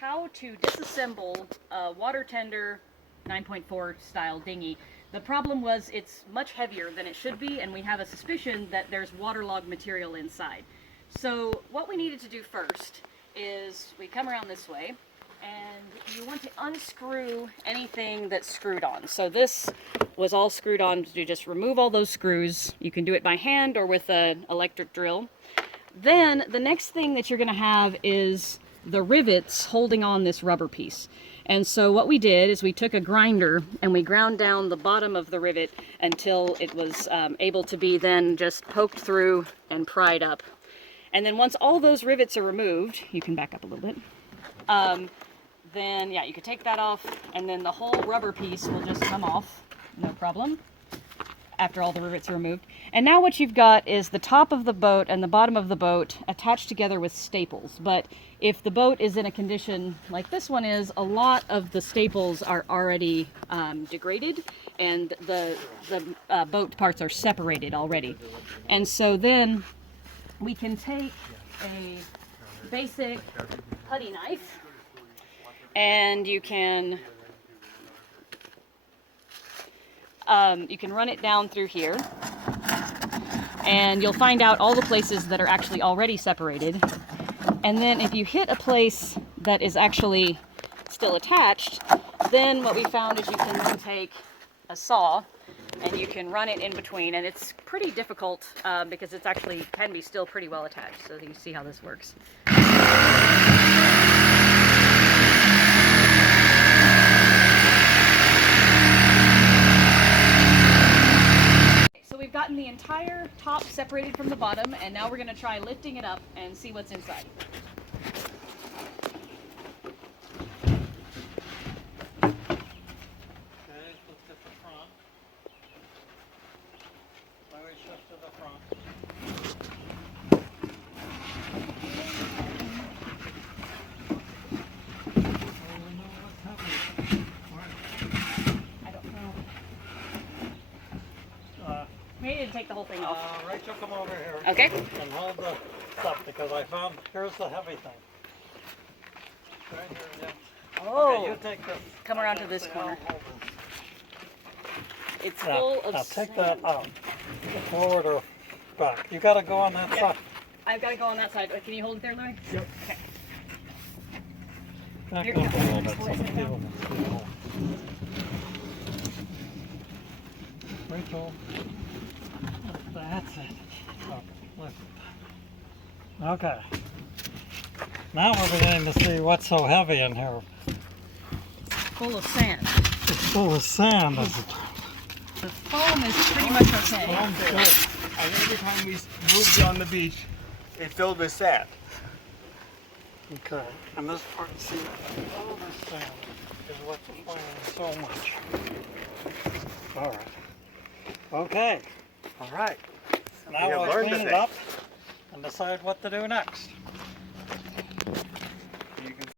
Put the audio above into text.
how to disassemble a Watertender 9.4 style dinghy. The problem was it's much heavier than it should be, and we have a suspicion that there's waterlogged material inside. So what we needed to do first is we come around this way, and you want to unscrew anything that's screwed on. So this was all screwed on. You just remove all those screws. You can do it by hand or with an electric drill. Then the next thing that you're going to have is the rivets holding on this rubber piece. And so what we did is we took a grinder and we ground down the bottom of the rivet until it was able to be then just poked through and pried up. And then once all those rivets are removed, you can back up a little bit, then yeah, you can take that off, and then the whole rubber piece will just come off, no problem, after all the rivets are removed. And now what you've got is the top of the boat and the bottom of the boat attached together with staples. But if the boat is in a condition like this one is, a lot of the staples are already degraded, and the boat parts are separated already. And so then we can take a basic putty knife, and you can run it down through here, and you'll find out all the places that are actually already separated. And then if you hit a place that is actually still attached, then what we found is you can then take a saw and you can run it in between, and it's pretty difficult because it's actually can be still pretty well attached. So you see how this works. We've gotten the entire top separated from the bottom, and now we're going to try lifting it up and see what's inside. Okay, look at the front. Now we shift to the front. Maybe to take the whole thing off. Rachel, come over here. Okay. And hold the stuff, because I found, here's the heavy thing. Right here, yeah. Oh, Okay, you take this. come around to this See, corner. I'll hold It's it. full of Now take sand. that out. Forward or back. You got to go on that side. I've got to go on that side. Can you hold it there, Louis? Yep. Okay. Back Here, up a yeah. little bit. Slow So it people down. can see more. Rachel. That's it. Okay, lift it. Okay. Now we're beginning to see what's so heavy in here. Full of sand. It's full of sand, is it? The foam is pretty much okay. Foam's good. And every time we moved on the beach, it filled with sand. Okay. And this part, see, all this sand is what's weighing so much. All right. Okay. All right. Now We have we'll learned clean a it thing. up and decide what to do next.